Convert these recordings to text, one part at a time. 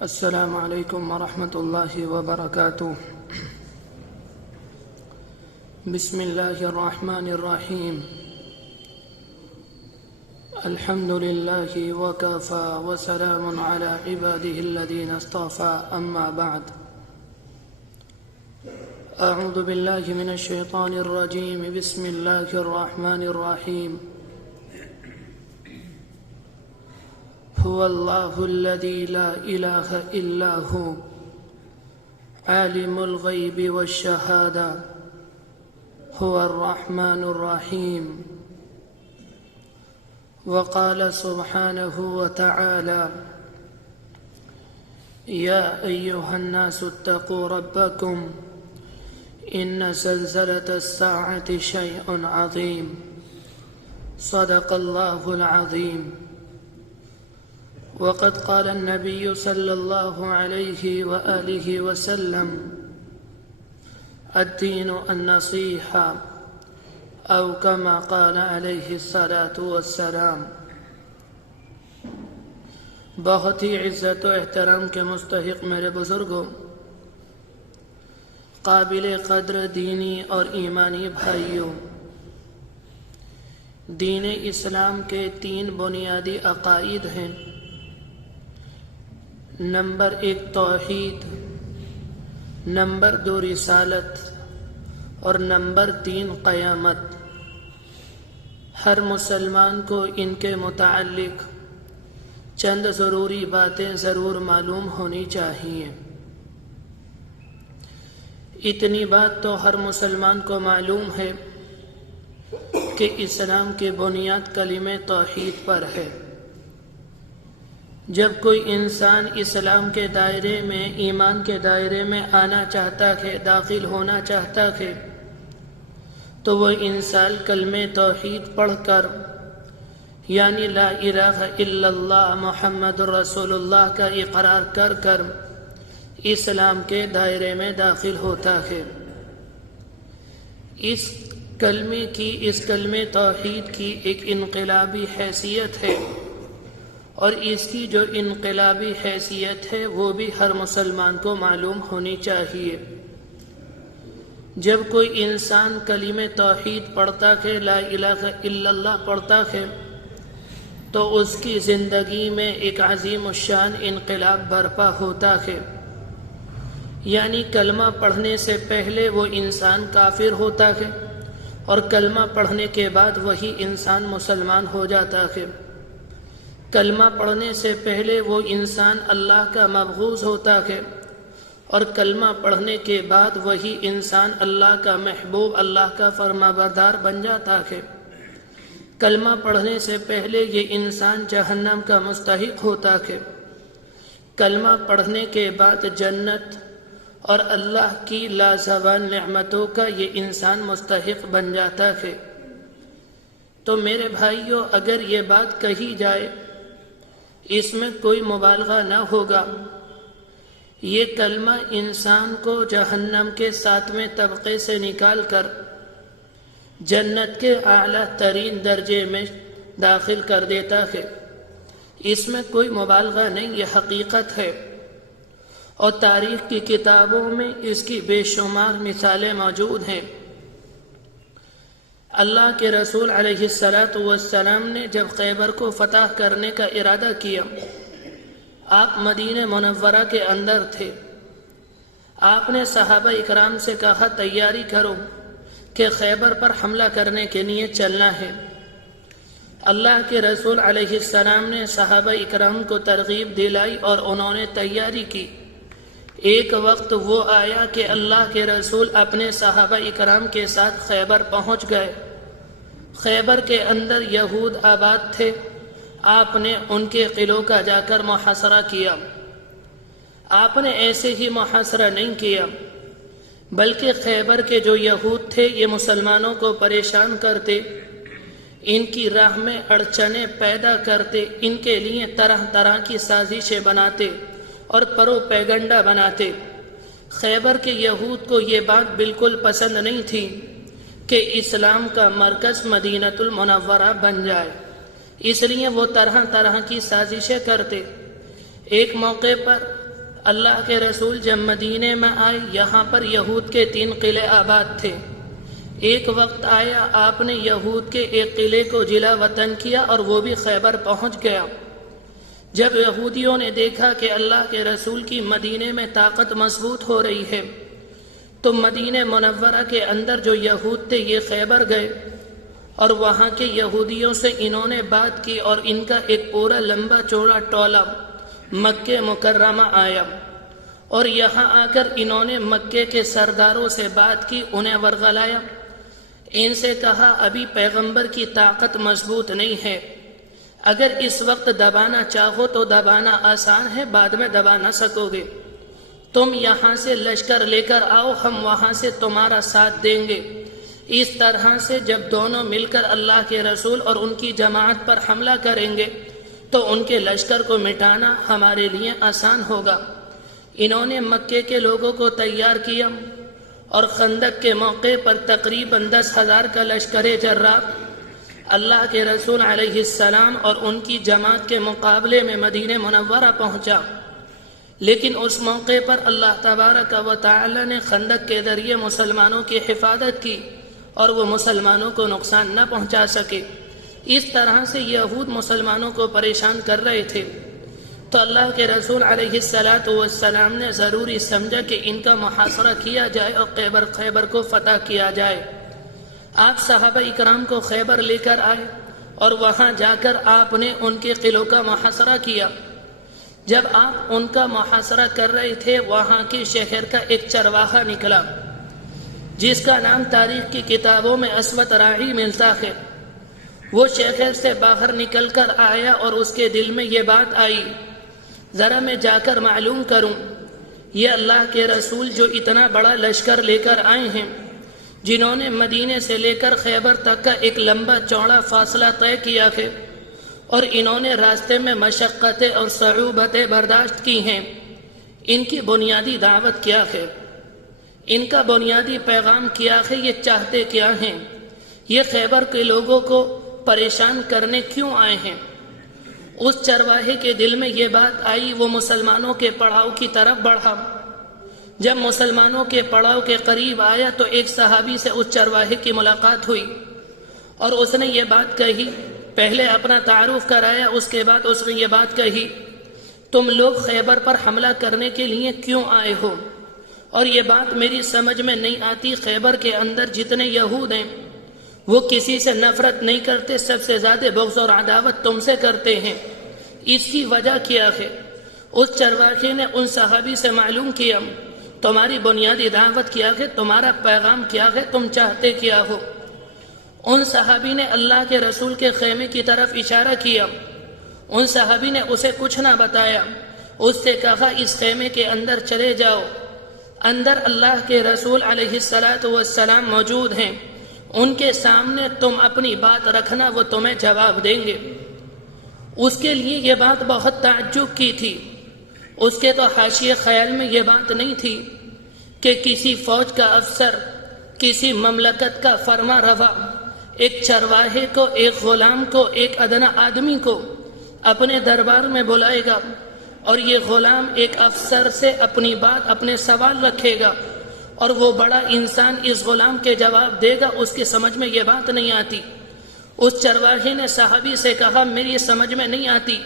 السلام عليكم ورحمة الله وبركاته. بسم الله الرحمن الرحيم. الحمد لله وكفى وسلام على عباده الذين اصطفى، أما بعد. أعوذ بالله من الشيطان الرجيم. بسم الله الرحمن الرحيم. هو الله الذي لا إله إلا هو عالم الغيب والشهادة هو الرحمن الرحيم. وقال سبحانه وتعالى: يا أيها الناس اتقوا ربكم إن زلزلة الساعة شيء عظيم. صدق الله العظيم. وقد قال النبي صلى الله عليه وآله وسلم: الدين النصيحة، أو كما قال عليه الصلاة والسلام. بہت ہی عزت و احترام کے مستحق میرے بزرگوں، قابل قدر دینی اور ایمانی بھائیوں، دین اسلام کے 3 بنیادی عقائد ہیں. نمبر 1 توحید، نمبر 2 رسالت اور نمبر 3 قیامت. ہر مسلمان کو ان کے متعلق چند ضروری باتیں ضرور معلوم ہونی چاہیے. اتنی بات تو ہر مسلمان کو معلوم ہے کہ اسلام کی بنیاد کلمہ توحید پر ہے. جب کوئی انسان اسلام کے دائرے میں، ایمان کے دائرے میں آنا چاہتا ہے، داخل ہونا چاہتا ہے، تو وہ انسان کلمہ توحید پڑھ کر، یعنی لا الہ الا اللہ محمد رسول اللہ کا اقرار کر کر اسلام کے دائرے میں داخل ہوتا ہے. اس کلمہ توحید کی ایک انقلابی حیثیت ہے، اور اس کی جو انقلابی حیثیت ہے وہ بھی ہر مسلمان کو معلوم ہونی چاہیے. جب کوئی انسان کلمہ توحید پڑھتا ہے، لا الہ الا اللہ پڑھتا ہے، تو اس کی زندگی میں ایک عظیم الشان انقلاب برپا ہوتا ہے. یعنی کلمہ پڑھنے سے پہلے وہ انسان کافر ہوتا ہے، اور کلمہ پڑھنے کے بعد وہی انسان مسلمان ہو جاتا ہے. کلمہ پڑھنے سے پہلے وہ انسان اللہ کا مبغوض ہوتا ہے، اور کلمہ پڑھنے کے بعد وہی انسان اللہ کا محبوب، اللہ کا فرمانبردار بن جاتا ہے. کلمہ پڑھنے سے پہلے یہ انسان جہنم کا مستحق ہوتا ہے. کلمہ پڑھنے کے بعد جنت اور اللہ کی لازوال نعمتوں کا یہ انسان مستحق بن جاتا ہے. تو میرے بھائیوں، اگر یہ بات کہی جائے، اس میں کوئی مبالغہ نہ ہوگا، یہ کلمہ انسان کو جہنم کے 7ویں طبقے سے نکال کر جنت کے اعلیٰ ترین درجے میں داخل کر دیتا ہے. اس میں کوئی مبالغہ نہیں، یہ حقیقت ہے، اور تاریخ کی کتابوں میں اس کی بے شمار مثالیں موجود ہیں. اللہ کے رسول علیہ السلام نے جب خیبر کو فتح کرنے کا ارادہ کیا، آپ مدینہ منورہ کے اندر تھے. آپ نے صحابہ اکرام سے کہا، تیاری کرو کہ خیبر پر حملہ کرنے کے لیے چلنا ہے. اللہ کے رسول علیہ السلام نے صحابہ اکرام کو ترغیب دلائی اور انہوں نے تیاری کی. ایک وقت وہ آیا کہ اللہ کے رسول اپنے صحابہ اکرام کے ساتھ خیبر پہنچ گئے. خیبر کے اندر یہود آباد تھے. آپ نے ان کے قلعوں کا جا کر محاصرہ کیا. آپ نے ایسے ہی محاصرہ نہیں کیا، بلکہ خیبر کے جو یہود تھے یہ مسلمانوں کو پریشان کرتے، ان کی راہ میں اڑچنیں پیدا کرتے، ان کے لیے طرح طرح کی سازشیں بناتے اور پروپیگنڈا بناتے. خیبر کے یہود کو یہ بات بالکل پسند نہیں تھی کہ اسلام کا مرکز مدینۃ المنورہ بن جائے. اس لیے وہ طرح طرح کی سازشیں کرتے. ایک موقع پر اللہ کے رسول جب مدینے میں آئے یہاں پر یہود کے 3 قلعے آباد تھے۔ ایک وقت آیا آپ نے یہود کے ایک قلعے کو جلا وطن کیا اور وہ بھی خیبر پہنچ گیا۔ جب یہودیوں نے دیکھا کہ اللہ کے رسول کی مدینے میں طاقت مضبوط ہو رہی ہے تو مدینہ منورہ کے اندر جو یہود تھے یہ خیبر گئے اور وہاں کے یہودیوں سے انہوں نے بات کی اور ان کا ایک پورا لمبا چوڑا ٹولہ مکہ مکرمہ آیا اور یہاں آ کر انہوں نے مکے کے سرداروں سے بات کی، انہیں ورغلایا، ان سے کہا ابھی پیغمبر کی طاقت مضبوط نہیں ہے، اگر اس وقت دبانا چاہو تو دبانا آسان ہے، بعد میں دبا نہ سکو گے، تم یہاں سے لشکر لے کر آؤ، ہم وہاں سے تمہارا ساتھ دیں گے۔ اس طرح سے جب دونوں مل کر اللہ کے رسول اور ان کی جماعت پر حملہ کریں گے تو ان کے لشکر کو مٹانا ہمارے لیے آسان ہوگا۔ انہوں نے مکے کے لوگوں کو تیار کیا اور خندق کے موقع پر تقریباً 10,000 کا لشکر جراب اللہ کے رسول علیہ السلام اور ان کی جماعت کے مقابلے میں مدینہ منورہ پہنچا، لیکن اس موقع پر اللہ تبارک و تعالی نے خندق کے ذریعے مسلمانوں کی حفاظت کی اور وہ مسلمانوں کو نقصان نہ پہنچا سکے۔ اس طرح سے یہود مسلمانوں کو پریشان کر رہے تھے، تو اللہ کے رسول علیہ السلام نے ضروری سمجھا کہ ان کا محاصرہ کیا جائے اور خیبر کو فتح کیا جائے۔ آپ صحابہ اکرام کو خیبر لے کر آئے اور وہاں جا کر آپ نے ان کے قلعوں کا محاصرہ کیا۔ جب آپ ان کا محاصرہ کر رہے تھے وہاں کے شہر کا ایک چرواہا نکلا جس کا نام تاریخ کی کتابوں میں اسود راعی ملتا ہے۔ وہ شہر سے باہر نکل کر آیا اور اس کے دل میں یہ بات آئی، ذرا میں جا کر معلوم کروں یہ اللہ کے رسول جو اتنا بڑا لشکر لے کر آئے ہیں، جنہوں نے مدینے سے لے کر خیبر تک کا ایک لمبا چوڑا فاصلہ طے کیا ہے اور انہوں نے راستے میں مشقتیں اور صعوبتیں برداشت کی ہیں، ان کی بنیادی دعوت کیا ہے، ان کا بنیادی پیغام کیا ہے، یہ چاہتے کیا ہیں، یہ خیبر کے لوگوں کو پریشان کرنے کیوں آئے ہیں۔ اس چرواہے کے دل میں یہ بات آئی، وہ مسلمانوں کے پڑاؤ کی طرف بڑھا۔ جب مسلمانوں کے پڑاؤ کے قریب آیا تو ایک صحابی سے اس چرواہے کی ملاقات ہوئی اور اس نے یہ بات کہی، پہلے اپنا تعارف کرایا، اس کے بعد اس نے یہ بات کہی، تم لوگ خیبر پر حملہ کرنے کے لیے کیوں آئے ہو؟ اور یہ بات میری سمجھ میں نہیں آتی، خیبر کے اندر جتنے یہود ہیں وہ کسی سے نفرت نہیں کرتے، سب سے زیادہ بغض اور عداوت تم سے کرتے ہیں، اس کی وجہ کیا ہے؟ اس چرواہے نے ان صحابی سے معلوم کیا تمہاری بنیادی دعوت کیا ہے، تمہارا پیغام کیا ہے، تم چاہتے کیا ہو؟ ان صحابی نے اللہ کے رسول کے خیمے کی طرف اشارہ کیا، ان صحابی نے اسے کچھ نہ بتایا، اس سے کہا اس خیمے کے اندر چلے جاؤ، اندر اللہ کے رسول علیہ السلام موجود ہیں، ان کے سامنے تم اپنی بات رکھنا، وہ تمہیں جواب دیں گے۔ اس کے لیے یہ بات بہت تعجب کی تھی، اس کے تو حاشیے خیال میں یہ بات نہیں تھی کہ کسی فوج کا افسر، کسی مملکت کا فرما روا ایک چرواہے کو، ایک غلام کو، ایک ادنا آدمی کو اپنے دربار میں بلائے گا اور یہ غلام ایک افسر سے اپنی بات، اپنے سوال رکھے گا اور وہ بڑا انسان اس غلام کے جواب دے گا، اس کی سمجھ میں یہ بات نہیں آتی۔ اس چرواہے نے صحابی سے کہا میری سمجھ میں نہیں آتی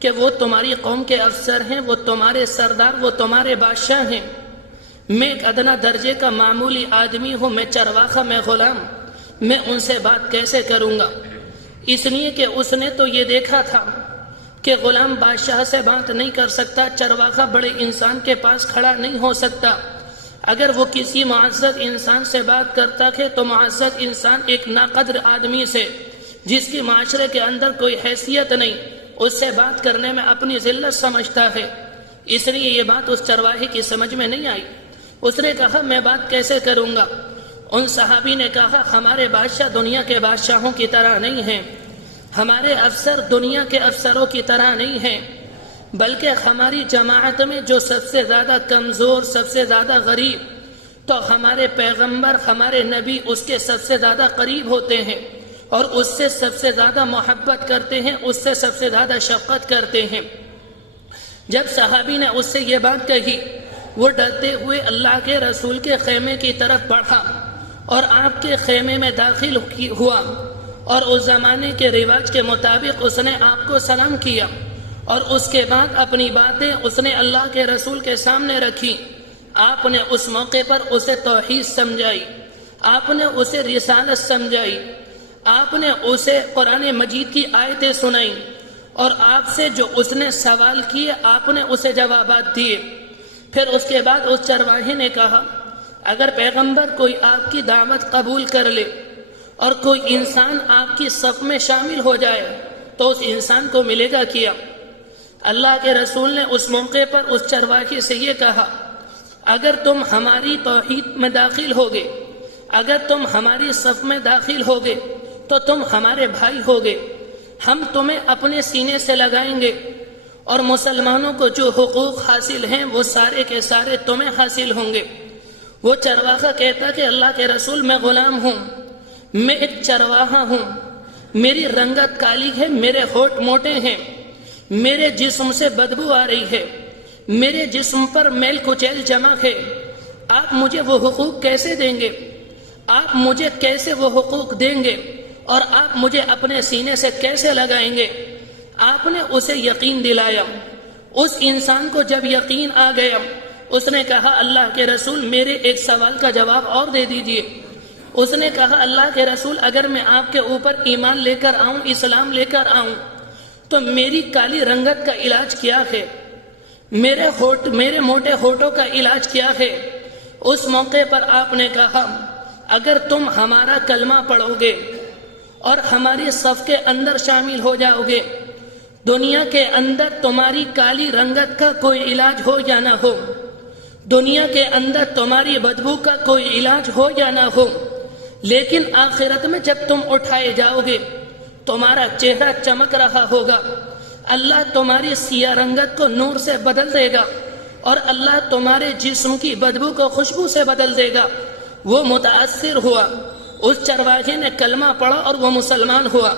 کہ وہ تمہاری قوم کے افسر ہیں، وہ تمہارے سردار، وہ تمہارے بادشاہ ہیں، میں ایک ادنا درجے کا معمولی آدمی ہوں، میں چرواہا، میں غلام، میں ان سے بات کیسے کروں گا؟ اس لیے کہ اس نے تو یہ دیکھا تھا کہ غلام بادشاہ سے بات نہیں کر سکتا، چرواہا بڑے انسان کے پاس کھڑا نہیں ہو سکتا، اگر وہ کسی معزز انسان سے بات کرتا ہے تو معزز انسان ایک ناقدر آدمی سے، جس کی معاشرے کے اندر کوئی حیثیت نہیں، اس سے بات کرنے میں اپنی ذلت سمجھتا ہے، اس لیے یہ بات اس چرواہے کی سمجھ میں نہیں آئی۔ اس نے کہا میں بات کیسے کروں گا؟ ان صحابی نے کہا ہمارے بادشاہ دنیا کے بادشاہوں کی طرح نہیں ہیں، ہمارے افسر دنیا کے افسروں کی طرح نہیں ہیں، بلکہ ہماری جماعت میں جو سب سے زیادہ کمزور، سب سے زیادہ غریب، تو ہمارے پیغمبر، ہمارے نبی اس کے سب سے زیادہ قریب ہوتے ہیں اور اس سے سب سے زیادہ محبت کرتے ہیں، اس سے سب سے زیادہ شفقت کرتے ہیں۔ جب صحابی نے اس سے یہ بات کہی، وہ ڈرتے ہوئے اللہ کے رسول کے خیمے کی طرف بڑھا اور آپ کے خیمے میں داخل ہوا، اور اس زمانے کے رواج کے مطابق اس نے آپ کو سلام کیا، اور اس کے بعد اپنی باتیں اس نے اللہ کے رسول کے سامنے رکھی۔ آپ نے اس موقع پر اسے توحید سمجھائی، آپ نے اسے رسالت سمجھائی، آپ نے اسے قرآن مجید کی آیتیں سنائیں، اور آپ سے جو اس نے سوال کیے آپ نے اسے جوابات دیے۔ پھر اس کے بعد اس چرواہے نے کہا، اگر پیغمبر کوئی آپ کی دعوت قبول کر لے اور کوئی انسان آپ کی صف میں شامل ہو جائے تو اس انسان کو ملے گا کیا؟ اللہ کے رسول نے اس موقع پر اس چرواہے سے یہ کہا، اگر تم ہماری توحید میں داخل ہوگے، اگر تم ہماری صف میں داخل ہوگے تو تم ہمارے بھائی ہوگے، ہم تمہیں اپنے سینے سے لگائیں گے، اور مسلمانوں کو جو حقوق حاصل ہیں وہ سارے کے سارے تمہیں حاصل ہوں گے۔ وہ چرواہا کہتا کہ اللہ کے رسول میں غلام ہوں، میں ایک چرواہا ہوں، میری رنگت کالی ہے، میرے ہونٹ موٹے ہیں، میرے جسم سے بدبو آ رہی ہے، میرے جسم پر میل کچیل جمع ہے، آپ مجھے وہ حقوق کیسے دیں گے؟ آپ مجھے کیسے وہ حقوق دیں گے اور آپ مجھے اپنے سینے سے کیسے لگائیں گے؟ آپ نے اسے یقین دلایا۔ اس انسان کو جب یقین آ گیا اس نے کہا، اللہ کے رسول میرے ایک سوال کا جواب اور دے دیجئے۔ اس نے کہا، اللہ کے رسول اگر میں آپ کے اوپر ایمان لے کر آؤں، اسلام لے کر آؤں تو میری کالی رنگت کا علاج کیا ہے؟ میرے موٹے ہونٹوں کا علاج کیا ہے؟ اس موقع پر آپ نے کہا، اگر تم ہمارا کلمہ پڑھو گے اور ہماری صف کے اندر شامل ہو جاؤ گے، دنیا کے اندر تمہاری کالی رنگت کا کوئی علاج ہو یا نہ ہو، دنیا کے اندر تمہاری بدبو کا کوئی علاج ہو یا نہ ہو، لیکن آخرت میں جب تم اٹھائے جاؤ گے تمہارا چہرہ چمک رہا ہوگا، اللہ تمہاری سیاہ رنگت کو نور سے بدل دے گا، اور اللہ تمہارے جسم کی بدبو کو خوشبو سے بدل دے گا۔ وہ متاثر ہوا، اس چرواہے نے کلمہ پڑھا اور وہ مسلمان ہوا۔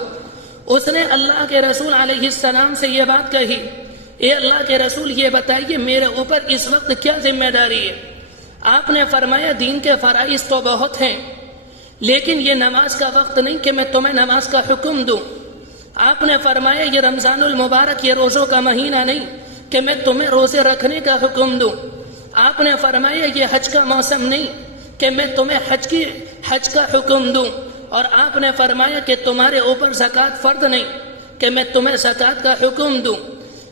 اس نے اللہ کے رسول علیہ السلام سے یہ بات کہی، اے اللہ کے رسول یہ بتائیے میرے اوپر اس وقت کیا ذمہ داری ہے؟ آپ نے فرمایا، دین کے فرائض تو بہت ہیں، لیکن یہ نماز کا وقت نہیں کہ میں تمہیں نماز کا حکم دوں۔ آپ نے فرمایا، یہ رمضان المبارک یہ روزوں کا مہینہ نہیں کہ میں تمہیں روزے رکھنے کا حکم دوں۔ آپ نے فرمایا، یہ حج کا موسم نہیں کہ میں تمہیں حج کا حکم دوں، اور آپ نے فرمایا کہ تمہارے اوپر زکوٰۃ فرض نہیں کہ میں تمہیں زکوٰۃ کا حکم دوں۔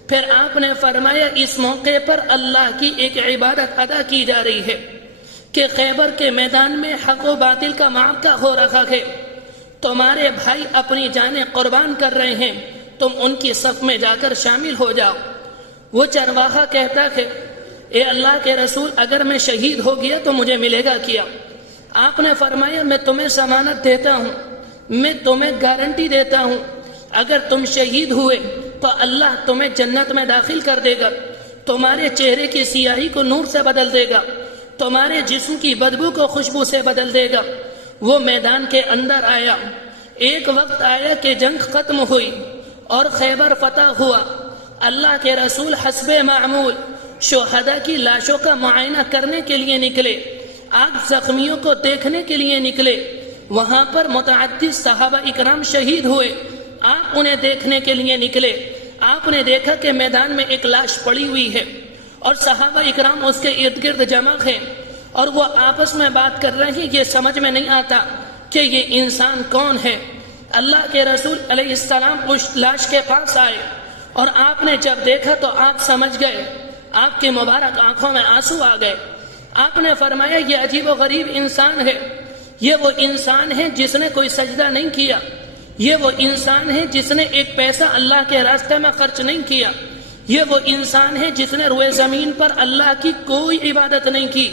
پھر آپ نے فرمایا، اس موقع پر اللہ کی ایک عبادت ادا کی جا رہی ہے کہ خیبر کے میدان میں حق و باطل کا معرکہ ہو رہا ہے، تمہارے بھائی اپنی جانیں قربان کر رہے ہیں، تم ان کی صف میں جا کر شامل ہو جاؤ۔ وہ چرواہا کہتا ہے، اے اللہ کے رسول اگر میں شہید ہو گیا تو مجھے ملے گا کیا؟ آپ نے فرمایا، میں تمہیں ضمانت دیتا ہوں، میں تمہیں گارنٹی دیتا ہوں، اگر تم شہید ہوئے تو اللہ تمہیں جنت میں داخل کر دے گا، تمہارے چہرے کی سیاہی کو نور سے بدل دے گا، تمہارے جسم کی بدبو کو خوشبو سے بدل دے گا۔ وہ میدان کے اندر آیا۔ ایک وقت آیا کہ جنگ ختم ہوئی اور خیبر فتح ہوا۔ اللہ کے رسول حسب معمول شہداء کی لاشوں کا معائنہ کرنے کے لیے نکلے، آگ زخمیوں کو دیکھنے کے لیے نکلے۔ وہاں پر متعدد صحابہ اکرام شہید ہوئے، آپ انہیں دیکھنے کے لیے نکلے۔ آپ نے دیکھا کہ میدان میں ایک لاش پڑی ہوئی ہے اور صحابہ اکرام اس کے ارد گرد جمع ہیں، اور وہ آپس میں بات کر رہے ہیں، یہ سمجھ میں نہیں آتا کہ یہ انسان کون ہے۔ اللہ کے رسول علیہ السلام اس لاش کے پاس آئے، اور آپ نے جب دیکھا تو آپ سمجھ گئے، آپ کی مبارک آنکھوں میں آنسو آ گئے۔ آپ نے فرمایا، یہ عجیب و غریب انسان ہے، یہ وہ انسان ہے جس نے کوئی سجدہ نہیں کیا، یہ وہ انسان ہے جس نے ایک پیسہ اللہ کے راستے میں خرچ نہیں کیا، یہ وہ انسان ہے جس نے روئے زمین پر اللہ کی کوئی عبادت نہیں کی،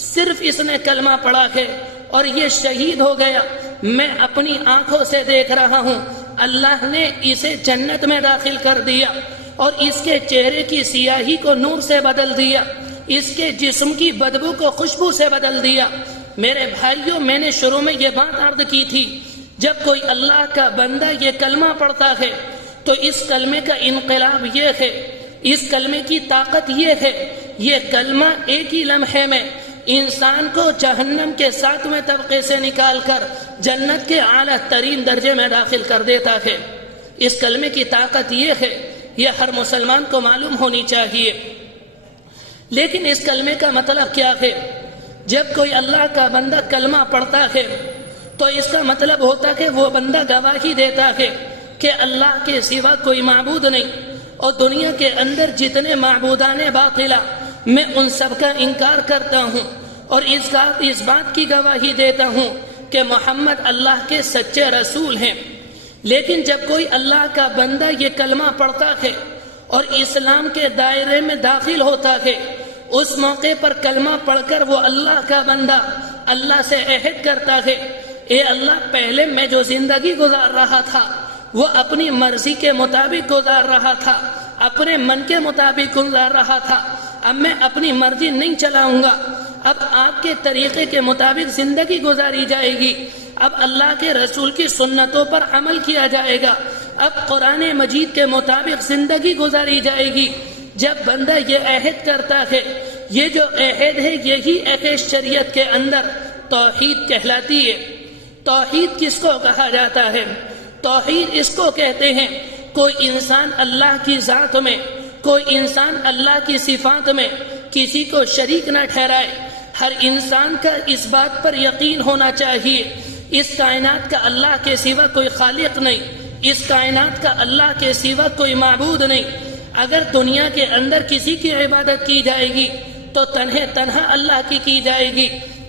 صرف اس نے کلمہ پڑھا ہے اور یہ شہید ہو گیا۔ میں اپنی آنکھوں سے دیکھ رہا ہوں، اللہ نے اسے جنت میں داخل کر دیا اور اس کے چہرے کی سیاہی کو نور سے بدل دیا، اس کے جسم کی بدبو کو خوشبو سے بدل دیا۔ میرے بھائیوں، میں نے شروع میں یہ بات عرض کی تھی، جب کوئی اللہ کا بندہ یہ کلمہ پڑھتا ہے تو اس کلمے کا انقلاب یہ ہے، اس کلمے کی طاقت یہ ہے، یہ کلمہ ایک ہی لمحے میں انسان کو جہنم کے 7ویں طبقے سے نکال کر جنت کے اعلیٰ ترین درجے میں داخل کر دیتا ہے۔ اس کلمے کی طاقت یہ ہے، یہ ہر مسلمان کو معلوم ہونی چاہیے۔ لیکن اس کلمے کا مطلب کیا ہے؟ جب کوئی اللہ کا بندہ کلمہ پڑھتا ہے تو اس کا مطلب ہوتا ہے وہ بندہ گواہی دیتا ہے کہ اللہ کے سوا کوئی معبود نہیں، اور دنیا کے اندر جتنے معبودان باطلہ میں ان سب کا انکار کرتا ہوں، اور اس بات کی گواہی دیتا ہوں کہ محمد اللہ کے سچے رسول ہیں۔ لیکن جب کوئی اللہ کا بندہ یہ کلمہ پڑھتا ہے اور اسلام کے دائرے میں داخل ہوتا ہے، اس موقع پر کلمہ پڑھ کر وہ اللہ کا بندہ اللہ سے عہد کرتا ہے، اے اللہ، پہلے میں جو زندگی گزار رہا تھا وہ اپنی مرضی کے مطابق گزار رہا تھا، اپنے من کے مطابق گزار رہا تھا، اب میں اپنی مرضی نہیں چلاؤں گا، اب آپ کے طریقے کے مطابق زندگی گزاری جائے گی، اب اللہ کے رسول کی سنتوں پر عمل کیا جائے گا، اب قرآن مجید کے مطابق زندگی گزاری جائے گی۔ جب بندہ یہ عہد کرتا ہے، یہ جو عہد ہے یہی عہد شریعت کے اندر توحید کہلاتی ہے۔ توحید کس کو کہا جاتا ہے؟ توحید اس کو کہتے ہیں کوئی انسان اللہ کی ذات میں، کوئی انسان اللہ کی صفات میں کسی کو شریک نہ ٹھہرائے۔ ہر انسان کا اس بات پر یقین ہونا چاہیے اس کائنات کا اللہ کے سوا کوئی خالق نہیں، اس کائنات کا اللہ کے سوا کوئی معبود نہیں۔ اگر دنیا کے اندر کسی کی عبادت کی جائے گی تو تنہا اللہ کی جائے گی۔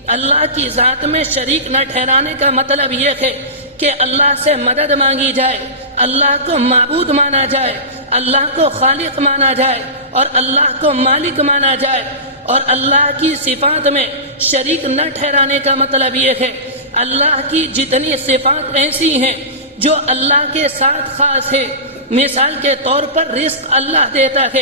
اللہ کی ذات میں شریک نہ ٹھہرانے کا مطلب یہ ہے کہ اللہ سے مدد مانگی جائے، اللہ کو معبود مانا جائے، اللہ کو خالق مانا جائے، اور اللہ کو مالک مانا جائے، اور اللہ کی صفات میں شریک نہ ٹھہرانے کا مطلب یہ ہے اللہ کی جتنی صفات ایسی ہیں جو اللہ کے ساتھ خاص ہے۔ مثال کے طور پر رزق اللہ دیتا ہے،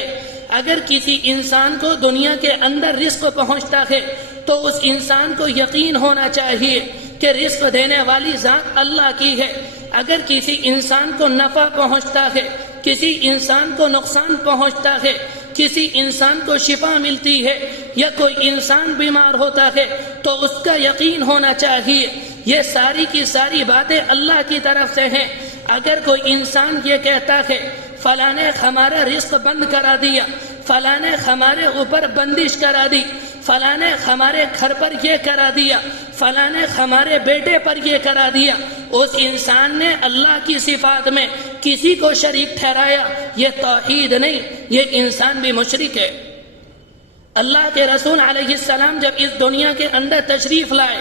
اگر کسی انسان کو دنیا کے اندر رزق پہنچتا ہے تو اس انسان کو یقین ہونا چاہیے کہ رزق دینے والی ذات اللہ کی ہے۔ اگر کسی انسان کو نفع پہنچتا ہے، کسی انسان کو نقصان پہنچتا ہے، کسی انسان کو شفا ملتی ہے یا کوئی انسان بیمار ہوتا ہے تو اس کا یقین ہونا چاہیے یہ ساری کی ساری باتیں اللہ کی طرف سے ہیں۔ اگر کوئی انسان یہ کہتا ہے فلاں نے ہمارا رزق بند کرا دیا، فلاں نے ہمارے اوپر بندش کرا دی، فلاں نے ہمارے گھر پر یہ کرا دیا، فلاں نے ہمارے بیٹے پر یہ کرا دیا، اس انسان نے اللہ کی صفات میں کسی کو شریک ٹھہرایا، یہ توحید نہیں، یہ انسان بھی مشرک ہے۔ اللہ کے رسول علیہ السلام جب اس دنیا کے اندر تشریف لائے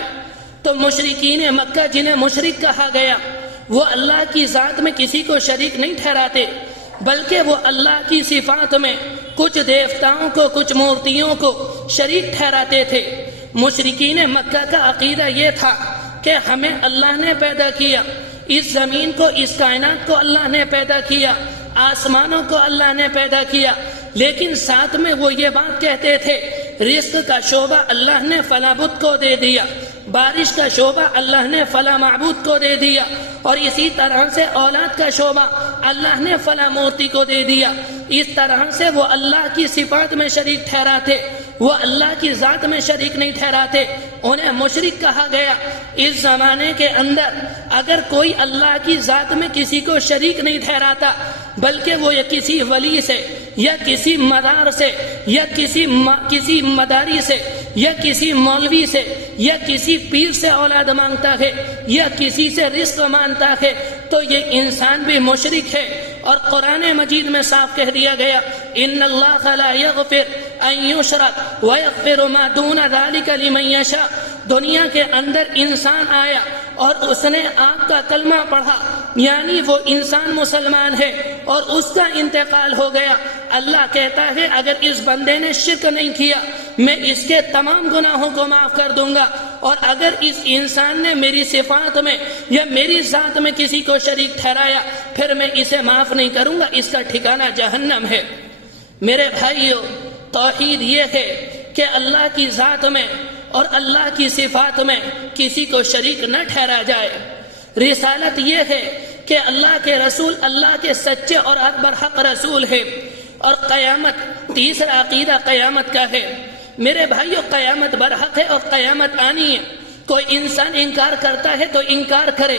تو مشرکین مکہ جنہیں مشرک کہا گیا وہ اللہ کی ذات میں کسی کو شریک نہیں ٹھہراتے، بلکہ وہ اللہ کی صفات میں کچھ دیوتاؤں کو، کچھ مورتیوں کو شریک ٹھہراتے تھے۔ مشرکین مکہ کا عقیدہ یہ تھا کہ ہمیں اللہ نے پیدا کیا، اس زمین کو، اس کائنات کو اللہ نے پیدا کیا، آسمانوں کو اللہ نے پیدا کیا، لیکن ساتھ میں وہ یہ بات کہتے تھے رزق کا شعبہ اللہ نے فلاں بت کو دے دیا، بارش کا شعبہ اللہ نے فلاں معبود کو دے دیا، اور اسی طرح سے اولاد کا شعبہ اللہ نے فلاں مورتی کو دے دیا۔ اس طرح سے وہ اللہ کی صفات میں شریک ٹھہراتے، وہ اللہ کی ذات میں شریک نہیں ٹھہراتے، انہیں مشرک کہا گیا۔ اس زمانے کے اندر اگر کوئی اللہ کی ذات میں کسی کو شریک نہیں ٹھہراتا بلکہ وہ کسی ولی سے یا کسی مدار سے یا کسی مداری سے یا کسی مولوی سے یا کسی پیر سے اولاد مانگتا ہے یا کسی سے رزق مانگتا ہے تو یہ انسان بھی مشرک ہے۔ اور قرآن مجید میں صاف کہہ دیا گیا ان اللہ لا یغفر ان یشرک ویغفر ما دون ذلک لمن یشاء۔ دنیا کے اندر انسان آیا اور اس نے آپ کا کلمہ پڑھا، یعنی وہ انسان مسلمان ہے اور اس کا انتقال ہو گیا، اللہ کہتا ہے اگر اس بندے نے شرک نہیں کیا میں اس کے تمام گناہوں کو معاف کر دوں گا، اور اگر اس انسان نے میری صفات میں یا میری ذات میں کسی کو شریک ٹھہرایا پھر میں اسے معاف نہیں کروں گا، اس کا ٹھکانہ جہنم ہے۔ میرے بھائیو، توحید یہ ہے کہ اللہ کی ذات میں اور اللہ کی صفات میں کسی کو شریک نہ ٹھہرا جائے۔ رسالت یہ ہے کہ اللہ کے رسول اللہ کے سچے اور برحق رسول ہے، اور قیامت، تیسرا عقیدہ قیامت کا ہے۔ میرے بھائیو، قیامت برحق ہے اور قیامت آنی ہے۔ کوئی انسان انکار کرتا ہے تو انکار کرے،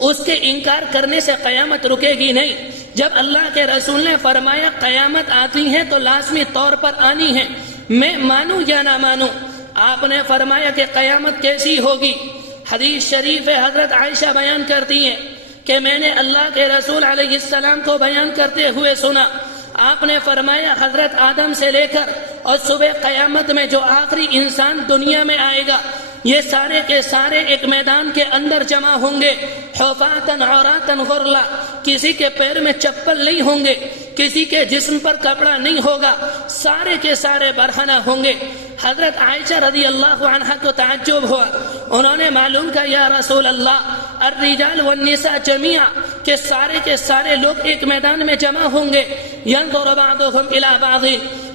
اس کے انکار کرنے سے قیامت رکے گی نہیں۔ جب اللہ کے رسول نے فرمایا قیامت آتی ہے تو لازمی طور پر آنی ہے، میں مانوں یا نہ مانوں۔ آپ نے فرمایا کہ قیامت کیسی ہوگی؟ حدیث شریف حضرت عائشہ بیان کرتی ہیں کہ میں نے اللہ کے رسول علیہ السلام کو بیان کرتے ہوئے سنا، آپ نے فرمایا حضرت آدم سے لے کر اور صبح قیامت میں جو آخری انسان دنیا میں آئے گا، یہ سارے کے سارے ایک میدان کے اندر جمع ہوں گے، حفاتن عوراتن غرلا، کسی کے پیر میں چپل نہیں ہوں گے، کسی کے جسم پر کپڑا نہیں ہوگا، سارے کے سارے برہنہ ہوں گے۔ حضرت عائشہ رضی اللہ عنہ کو تعجب ہوا، انہوں نے معلوم کہا یا رسول اللہ الرجال والنساء جمیعا، کہ سارے کے سارے لوگ ایک میدان میں جمع ہوں گے، ينظر بعضهم الى بعض،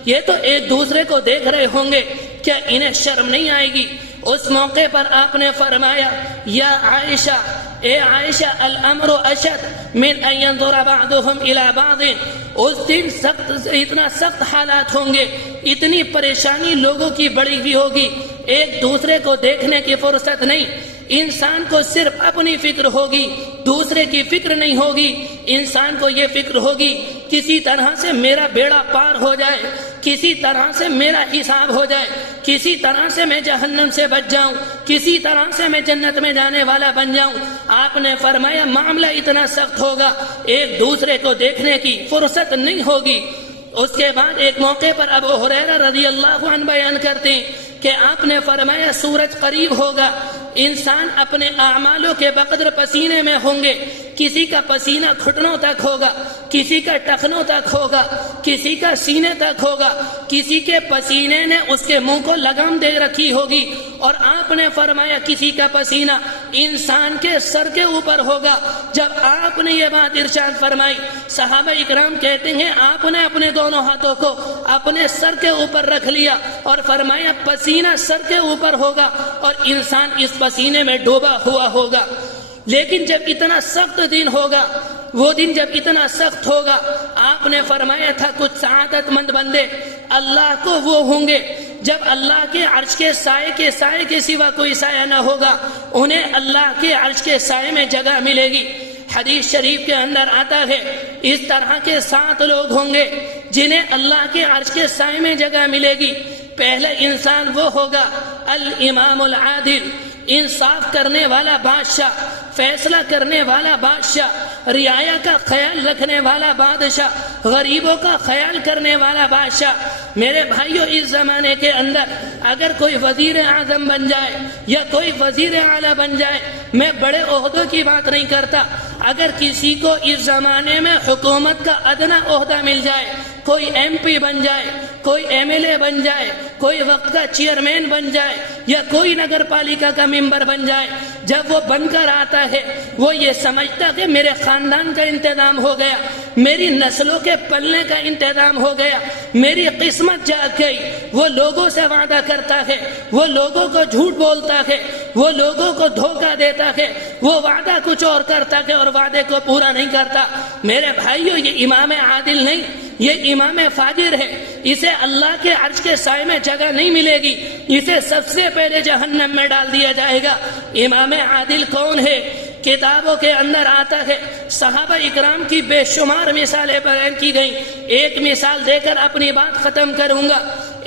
یہ تو ایک دوسرے کو دیکھ رہے ہوں گے، کیا انہیں شرم نہیں آئے گی؟ اس موقع پر آپ نے فرمایا یا عائشہ، اے عائشہ الامر اشد من ان ينظر بعضهم الى بعض، اس دن اتنا سخت حالات ہوں گے، اتنی پریشانی لوگوں کی بڑی ہوئی ہوگی، ایک دوسرے کو دیکھنے کی فرصت نہیں، انسان کو صرف اپنی فکر ہوگی، دوسرے کی فکر نہیں ہوگی۔ انسان کو یہ فکر ہوگی کسی طرح سے میرا بیڑا پار ہو جائے، کسی طرح سے میرا حساب ہو جائے، کسی طرح سے میں جہنم سے بچ جاؤں، کسی طرح سے میں جنت میں جانے والا بن جاؤں۔ آپ نے فرمایا معاملہ اتنا سخت ہوگا، ایک دوسرے کو دیکھنے کی فرصت نہیں ہوگی۔ اس کے بعد ایک موقع پر ابو ہریرہ رضی اللہ عنہ بیان کرتے ہیں کہ آپ نے فرمایا سورج قریب ہوگا، انسان اپنے اعمالوں کے بقدر پسینے میں ہوں گے، کسی کا پسینہ گھٹنوں تک ہوگا، کسی کا ٹخنوں تک ہوگا، کسی کا سینے تک ہوگا، کسی کے پسینے نے اس کے منہ کو لگام دے رکھی ہوگی، اور آپ نے فرمایا کسی کا پسینہ انسان کے سر کے اوپر ہوگا۔ جب آپ نے یہ بات ارشاد فرمائی، صحابہ اکرام کہتے ہیں آپ نے اپنے دونوں ہاتھوں کو اپنے سر کے اوپر رکھ لیا اور فرمایا پسینہ سر کے اوپر ہوگا اور انسان اس پسینے میں ڈوبا ہوا ہوگا۔ لیکن جب اتنا سخت دن ہوگا، وہ دن جب اتنا سخت ہوگا، آپ نے فرمایا تھا کچھ سعادت مند بندے اللہ کو وہ ہوں گے جب اللہ کے عرش کے سائے کے سوا کوئی سایہ نہ ہوگا، انہیں اللہ کے عرش کے سائے میں جگہ ملے گی۔ حدیث شریف کے اندر آتا ہے اس طرح کے 7 لوگ ہوں گے جنہیں اللہ کے عرش کے سائے میں جگہ ملے گی۔ پہلا انسان وہ ہوگا الامام العادل، انصاف کرنے والا بادشاہ، فیصلہ کرنے والا بادشاہ، رعایا کا خیال رکھنے والا بادشاہ، غریبوں کا خیال کرنے والا بادشاہ۔ میرے بھائیو، اس زمانے کے اندر اگر کوئی وزیر اعظم بن جائے یا کوئی وزیر اعلیٰ بن جائے، میں بڑے عہدوں کی بات نہیں کرتا، اگر کسی کو اس زمانے میں حکومت کا ادنا عہدہ مل جائے، کوئی ایم پی بن جائے، کوئی ایم ایل اے بن جائے، کوئی وقت کا چیئرمین بن جائے یا کوئی نگر پالیکا کا ممبر بن جائے، جب وہ بن کر آتا ہے وہ یہ سمجھتا کہ میرے خاندان کا انتظام ہو گیا، میری نسلوں کے پلنے کا انتظام ہو گیا، میری قسمت جاگ گئی۔ وہ لوگوں سے وعدہ کرتا ہے، وہ لوگوں کو جھوٹ بولتا ہے، وہ لوگوں کو دھوکہ دیتا ہے، وہ وعدہ کچھ اور کرتا ہے اور وعدے کو پورا نہیں کرتا۔ میرے بھائیو، یہ امام عادل نہیں، یہ امام فاجر ہے، اسے اللہ کے عرش کے سائے میں جگہ نہیں ملے گی، اسے سب سے پہلے جہنم میں ڈال دیا جائے گا۔ امام عادل کون ہے؟ کتابوں کے اندر آتا ہے، صحابہ اکرام کی بے شمار مثالیں بیان کی گئیں، ایک مثال دے کر اپنی بات ختم کروں گا۔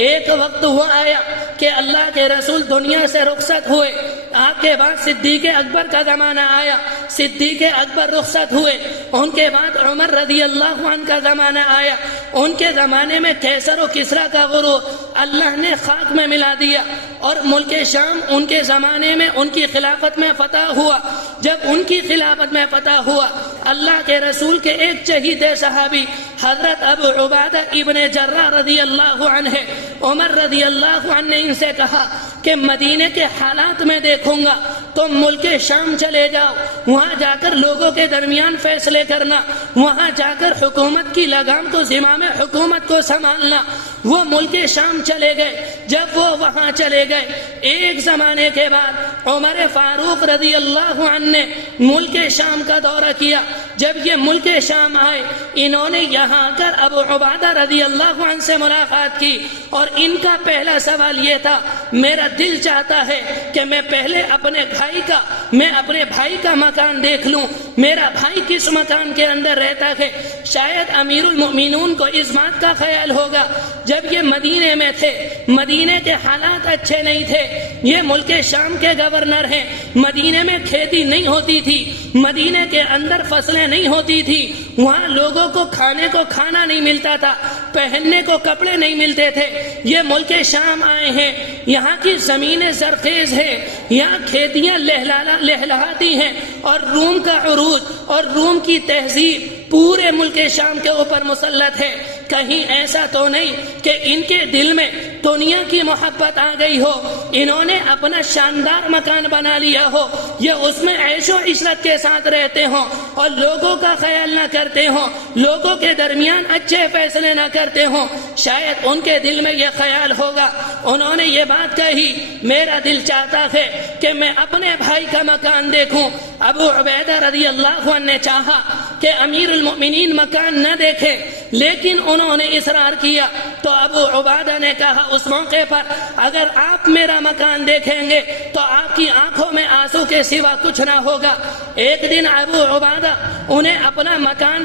ایک وقت وہ آیا کہ اللہ کے رسول دنیا سے رخصت ہوئے، آپ کے بعد صدیق اکبر کا زمانہ آیا، صدیق اکبر رخصت ہوئے، ان کے بعد عمر رضی اللہ عنہ کا زمانہ آیا، ان کے زمانے میں کیسر و کسریٰ کا غرور اللہ نے خاک میں ملا دیا، اور ملک شام ان کے زمانے میں ان کی خلافت میں فتح ہوا۔ جب ان کی خلافت میں فتح ہوا، اللہ کے رسول کے ایک چہیتے صحابی حضرت ابو عبادہ ابن جراح رضی اللہ عنہ ہے، عمر رضی اللہ عنہ نے ان سے کہا کہ مدینے کے حالات میں دیکھوں گا، تم ملک شام چلے جاؤ، وہاں جا کر لوگوں کے درمیان فیصلے کرنا، وہاں جا کر حکومت کی لگام کو، زمام حکومت کو سنبھالنا۔ وہ ملک شام چلے گئے۔ جب وہ وہاں چلے گئے، ایک زمانے کے بعد عمر فاروق رضی اللہ عنہ نے ملک شام کا دورہ کیا۔ جب یہ ملک شام آئے، انہوں نے یہاں آ کر ابو عبیدہ رضی اللہ عنہ سے ملاقات کی، اور ان کا پہلا سوال یہ تھا، میرا دل چاہتا ہے کہ میں پہلے اپنے بھائی کا مکان دیکھ لوں، میرا بھائی کس مکان کے اندر رہتا ہے۔ شاید امیر المؤمنین کو اس بات کا خیال ہوگا، جب یہ مدینے میں تھے، مدینے کے حالات اچھے نہیں تھے، یہ ملک شام کے گورنر ہیں، مدینے میں کھیتی نہیں ہوتی تھی، مدینے کے اندر فصلیں نہیں ہوتی تھی، وہاں لوگوں کو کھانے کو کھانا نہیں ملتا تھا، پہننے کو کپڑے نہیں ملتے تھے۔ یہ ملک شام آئے ہیں، یہاں کی زمینیں زرخیز ہیں، یہاں کھیتیاں لہلہاتی ہیں، اور روم کا عروج اور روم کی تہذیب پورے ملک شام کے اوپر مسلط ہے۔ کہیں ایسا تو نہیں کہ ان کے دل میں دنیا کی محبت آ گئی ہو، انہوں نے اپنا شاندار مکان بنا لیا ہو، یہ اس میں عیش و عشرت کے ساتھ رہتے ہوں اور لوگوں کا خیال نہ کرتے ہوں، لوگوں کے درمیان اچھے فیصلے نہ کرتے ہوں۔ شاید ان کے دل میں یہ خیال ہوگا، انہوں نے یہ بات کہی، میرا دل چاہتا ہے کہ میں اپنے بھائی کا مکان دیکھوں۔ ابو عبیدہ رضی اللہ عنہ نے چاہا کہ امیر المؤمنین مکان نہ دیکھے، لیکن انہوں نے اصرار کیا، تو ابو عبیدہ نے کہا اس موقع پر، اگر آپ میرا مکان دیکھیں گے تو آپ کی آنکھوں میں آنسو کے سوا کچھ نہ ہوگا۔ ایک دن ابو عبیدہ انہیں اپنا مکان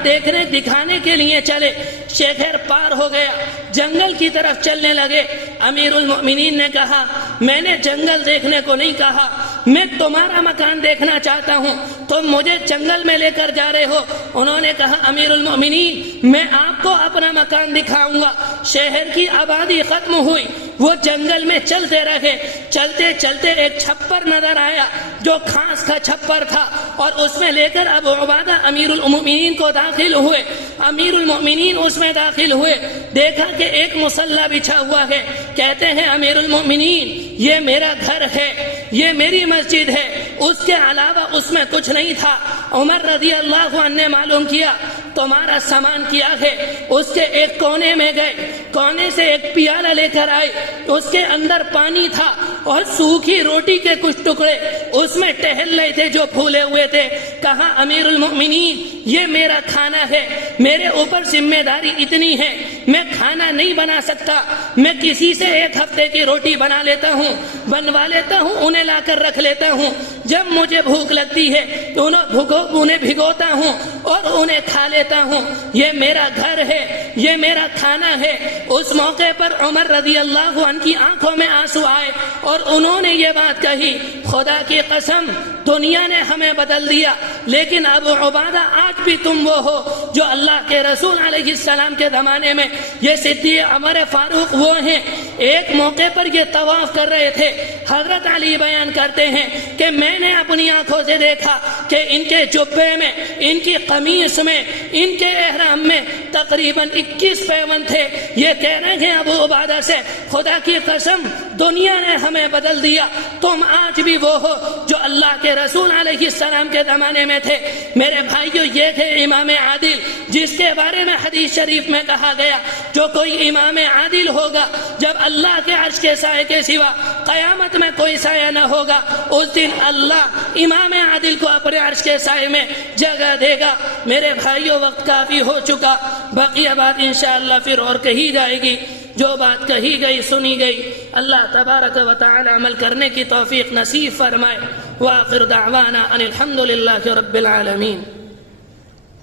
دکھانے کے لیے چلے، شہر پار ہو گیا، جنگل کی طرف چلنے لگے۔ امیر المؤمنین نے کہا، میں نے جنگل دیکھنے کو نہیں کہا، میں تمہارا مکان دیکھنا چاہتا ہوں، تم مجھے جنگل میں لے کر جا رہے ہو۔ انہوں نے کہا، امیر المؤمنین میں آپ کو اپنا مکان دکھاؤں گا۔ شہر کی آبادی ختم ہوئی، وہ جنگل میں چلتے رہے، چلتے چلتے ایک چھپر نظر آیا جو گھاس کا چھپر تھا، اور اس میں لے کر ابو عبیدہ امیر المؤمنین کو داخل ہوئے۔ امیر المؤمنین اس میں داخل ہوئے، دیکھا کہ ایک مصلی بچھا ہوا ہے۔ کہتے ہیں امیر المؤمنین، یہ میرا گھر ہے، یہ میری مسجد ہے، اس کے علاوہ اس میں کچھ نہیں تھا۔ عمر رضی اللہ عنہ نے معلوم کیا تمہارا سامان کیا ہے، اس کے ایک کونے میں گئے، کونے سے ایک پیالہ لے کر آئے، اس کے اندر پانی تھا اور سوکھی روٹی کے کچھ ٹکڑے اس میں ٹہل رہے تھے جو پھولے ہوئے تھے۔ کہا، امیر المؤمنین یہ میرا کھانا ہے، میرے اوپر ذمہ داری اتنی ہے، میں کھانا نہیں بنا سکتا، میں کسی سے ایک ہفتے کی روٹی بنوا لیتا ہوں، انہیں لا کر رکھ لیتا ہوں، جب مجھے بھوک لگتی ہے تو انہیں بھگوتا ہوں اور انہیں کھا لیتا ہوں، یہ میرا گھر ہے، یہ میرا کھانا ہے۔ اس موقع پر عمر رضی اللہ عنہ کی آنکھوں میں آنسو آئے اور انہوں نے یہ بات کہی، خدا کی قسم دنیا نے ہمیں بدل دیا، لیکن ابو عبیدہ آج بھی تم وہ ہو جو اللہ کے رسول علیہ السلام کے زمانے میں یہ صدیق عمر فاروق وہ ہیں۔ ایک موقع پر یہ طواف کر رہے تھے، حضرت علی بیان کرتے ہیں کہ میں نے اپنی آنکھوں سے دیکھا کہ ان کے جبے میں، ان کی قمیص میں، ان کے احرام میں تقریباً 21 پیوند تھے۔ یہ کہہ رہے ہیں ابو عبیدہ سے، خدا کی قسم دنیا نے ہمیں بدل دیا، تم آج بھی وہ ہو جو اللہ کے رسول علیہ السلام کے زمانے میں تھے۔ میرے بھائیو، یہ تھے امام عادل، جس کے بارے میں حدیث شریف میں کہا گیا، جو کوئی امام عادل ہوگا، جب اللہ کے عرش کے سائے کے سوا قیامت میں کوئی سایہ نہ ہوگا، اس دن اللہ امام عادل کو اپنے عرش کے سائے میں جگہ دے گا۔ میرے بھائیو، وقت کافی ہو چکا، بقیہ بات انشاءاللہ پھر اور کہی جائے گی۔ جو بات کہی گئی سنی گئی، اللہ تبارک و تعالی عمل کرنے کی توفیق نصیب فرمائے۔ وآخر دعوانا ان الحمد للہ رب العالمین۔